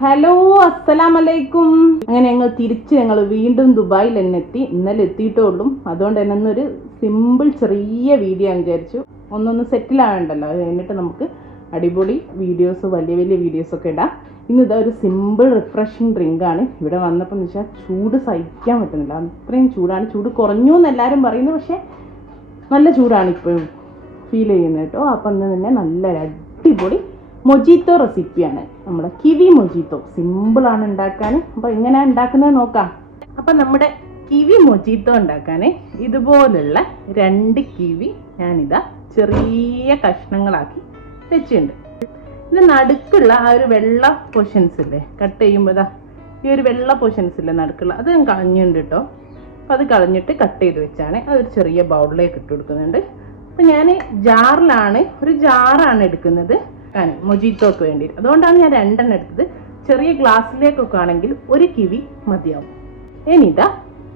Hello, അസ്സലാമലൈക്കും. അങ്ങനെ ഞങ്ങൾ വീണ്ടും ദുബായിൽ തന്നെ എത്തി. ഇന്നലെ എത്തിയിട്ടുള്ളൂ. അതുകൊണ്ട് തന്നെ ഇന്നൊരു സിമ്പിൾ ചെറിയ വീഡിയോ ഞാൻ വിചാരിച്ചു. ഒന്നൊന്ന് സെറ്റിൽ ആകണ്ടല്ലോ. അത് കഴിഞ്ഞിട്ട് നമുക്ക് അടിപൊളി വീഡിയോസ്, വലിയ വലിയ വീഡിയോസൊക്കെ ഇടാം. ഇന്നിതാ ഒരു സിമ്പിൾ റിഫ്രഷിങ് ഡ്രിങ്കാണ്. ഇവിടെ വന്നപ്പോൾ എന്ന് വെച്ചാൽ ചൂട് സഹിക്കാൻ പറ്റുന്നില്ല, അത്രയും ചൂടാണ്. ചൂട് കുറഞ്ഞു എന്ന് എല്ലാവരും പറയുന്നു, പക്ഷേ നല്ല ചൂടാണ് ഇപ്പോഴും ഫീൽ ചെയ്യുന്നത് കേട്ടോ. അപ്പം ഇന്ന് തന്നെ നല്ല അടിപൊളി മൊജീറ്റോ റെസിപ്പിയാണ്, നമ്മുടെ കിവി മൊജീറ്റോ. സിമ്പിളാണ് ഉണ്ടാക്കാൻ. അപ്പോൾ എങ്ങനെയാണ് ഉണ്ടാക്കുന്നത് നോക്കാം. അപ്പം നമ്മുടെ കിവി മൊജീറ്റോ ഉണ്ടാക്കാൻ ഇതുപോലുള്ള 2 കിവി ഞാനിതാ ചെറിയ കഷ്ണങ്ങളാക്കി വെച്ചിട്ടുണ്ട്. ഇത് നടുക്കുള്ള ആ ഒരു വെള്ള പോർഷൻസ് ഇല്ലേ, കട്ട് ചെയ്യുമ്പോൾ ഇതാ ഈ ഒരു വെള്ള പോർഷൻസ് ഇല്ലേ നടുക്കുള്ള, അത് ഞാൻ കളഞ്ഞിട്ടുണ്ട് കേട്ടോ. അപ്പം അത് കളഞ്ഞിട്ട് കട്ട് ചെയ്ത് വെച്ചാണ്. അതൊരു ചെറിയ ബൗളിലേക്ക് ഇട്ട് കൊടുക്കുന്നുണ്ട്. അപ്പം ഞാൻ ഒരു ജാറാണ് എടുക്കുന്നത് മൊജീറ്റോക്ക് വേണ്ടി. അതുകൊണ്ടാണ് ഞാൻ 2 എണ്ണം എടുത്തത്. ചെറിയ ഗ്ലാസ്സിലേക്കൊക്കെ ആണെങ്കിൽ 1 കിവി മതിയാവും. ഇനിതാ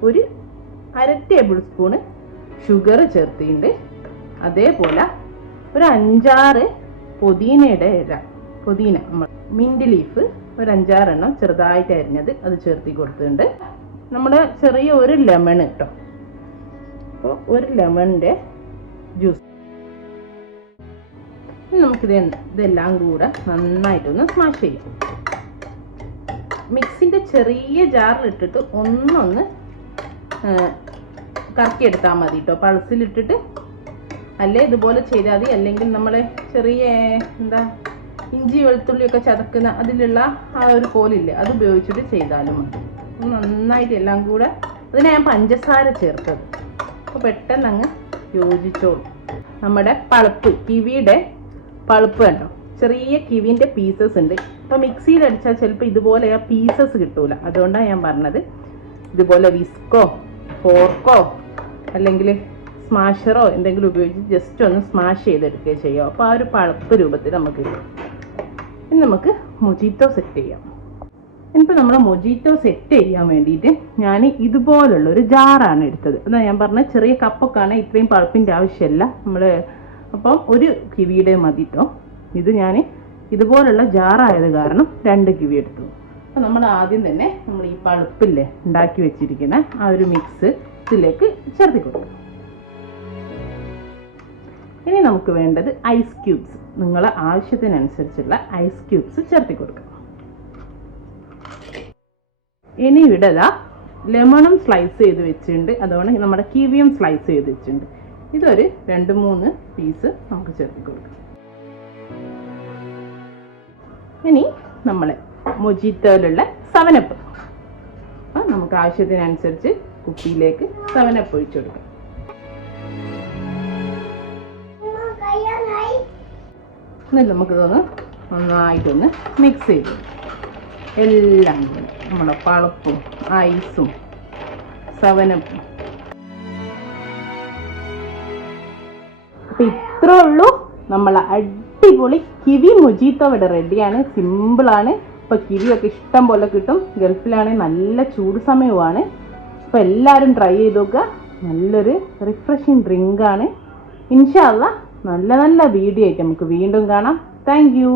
ഒരു 1/2 ടേബിൾ സ്പൂണ് ഷുഗർ ചേർത്തിട്ടുണ്ട്. അതേപോലെ ഒരു 5-6 പുതിനയുടെ ഇല, മിന്റ് ലീഫ് ഒരു 5-6 എണ്ണം ചെറുതായിട്ട് അരിഞ്ഞത് അത് ചേർത്തി കൊടുത്തിട്ടുണ്ട്. നമ്മുടെ ചെറിയ ഒരു ലെമൺ കേട്ടോ. അപ്പോൾ ഒരു ലെമണിൻ്റെ ജ്യൂസ്. ഇതെല്ലാം കൂടെ നന്നായിട്ടൊന്ന് സ്മാഷ് ചെയ്യും. മിക്സിൻ്റെ ചെറിയ ജാറിലിട്ടിട്ട് ഒന്നൊന്ന് കറക്കിയെടുത്താൽ മതി കേട്ടോ, പൾസിലിട്ടിട്ട്. അല്ലേ ഇതുപോലെ ചെയ്താൽ മതി. അല്ലെങ്കിൽ നമ്മൾ ചെറിയ ഇഞ്ചി വെളുത്തുള്ളിയൊക്കെ ചതക്കുന്ന അതിലുള്ള ആ ഒരു കോലില്ലേ, അത് ഉപയോഗിച്ചിട്ട് ചെയ്താലും മതി. നന്നായിട്ട് എല്ലാം കൂടെ. അതിന് ഞാൻ പഞ്ചസാര ചേർത്തത്, അപ്പോൾ പെട്ടെന്ന് അങ്ങ് യോജിച്ചോളും. നമ്മുടെ പൾപ്പ്, കിവിയുടെ പൾപ്പ് കണ്ടോ, ചെറിയ കിവിൻ്റെ പീസസ് ഉണ്ട്. അപ്പോൾ മിക്സിയിൽ അടിച്ചാൽ ചിലപ്പോൾ ഇതുപോലെ ആ പീസസ് കിട്ടൂല. അതുകൊണ്ടാണ് ഞാൻ പറഞ്ഞത് ഇതുപോലെ വിസ്കോ ഫോർക്കോ അല്ലെങ്കിൽ സ്മാഷറോ എന്തെങ്കിലും ഉപയോഗിച്ച് ജസ്റ്റ് ഒന്ന് സ്മാഷ് ചെയ്തെടുക്കുകയോ ചെയ്യാം. അപ്പോൾ ആ ഒരു പൾപ്പ് രൂപത്തിൽ നമുക്ക് കിട്ടും. ഇനി നമുക്ക് മൊജീറ്റോ സെറ്റ് ചെയ്യാം. ഇനിയിപ്പോൾ നമ്മൾ മൊജീറ്റോ സെറ്റ് ചെയ്യാൻ വേണ്ടിയിട്ട് ഞാൻ ഇതുപോലുള്ള ഒരു ജാറാണ് എടുത്തത്. അതാണ് ഞാൻ പറഞ്ഞത്, ചെറിയ കപ്പൊക്കെ ആണ്, ഇത്രയും പൾപ്പിൻ്റെ ആവശ്യമില്ല നമ്മൾ. അപ്പം 1 കിവിയുടെ മതി കേട്ടോ. ഇത് ഞാൻ ഇതുപോലുള്ള ജാറായത് കാരണം 2 കിവി എടുത്തു. അപ്പം നമ്മൾ ആദ്യം തന്നെ നമ്മൾ ഈ പൾപ്പില്ലേ ഉണ്ടാക്കി വെച്ചിരിക്കുന്ന ആ ഒരു മിക്സ് ഇതിലേക്ക് ചേർത്തി കൊടുക്കും. ഇനി നമുക്ക് വേണ്ടത് ഐസ് ക്യൂബ്സ്. നിങ്ങളെ ആവശ്യത്തിനനുസരിച്ചുള്ള ഐസ് ക്യൂബ്സ് ചേർത്തി കൊടുക്കുക. ഇനി ഇവിടെ ലെമണും സ്ലൈസ് ചെയ്ത് വെച്ചിട്ടുണ്ട്. അതുകൊണ്ട് നമ്മുടെ കിവിയും സ്ലൈസ് ചെയ്ത് വെച്ചിട്ടുണ്ട്. ഇതൊരു 2-3 പീസ് നമുക്ക് ചേർത്തി കൊടുക്കാം. ഇനി നമ്മൾ മൊജീറ്റോയിലുള്ള 7-അപ്പ് നമുക്ക് ആവശ്യത്തിനനുസരിച്ച് കുപ്പിയിലേക്ക് 7-അപ്പ് ഒഴിച്ചു കൊടുക്കാം. എന്നിട്ട് നമുക്കിതൊന്ന് നന്നായിട്ടൊന്ന് മിക്സ് ചെയ്ത് എല്ലാം കൂടെ നമ്മുടെ പൾപ്പും ഐസും 7-അപ്പും. അപ്പം ഇത്രേ ഉള്ളൂ, നമ്മൾ അടിപൊളി കിവി മൊജീറ്റോ ഇവിടെ റെഡിയാണ്. സിമ്പിളാണ്. ഇപ്പോൾ കിവിയൊക്കെ ഇഷ്ടം പോലെ കിട്ടും. ഗൾഫിലാണെങ്കിൽ നല്ല ചൂട് സമയവുമാണ്. അപ്പോൾ എല്ലാവരും ട്രൈ ചെയ്ത് നോക്കുക. നല്ലൊരു റിഫ്രഷിങ് ഡ്രിങ്കാണ്. ഇൻഷാ അല്ലാഹ് നല്ല നല്ല വീഡിയോ ആയിട്ട് നമുക്ക് വീണ്ടും കാണാം. Thank you.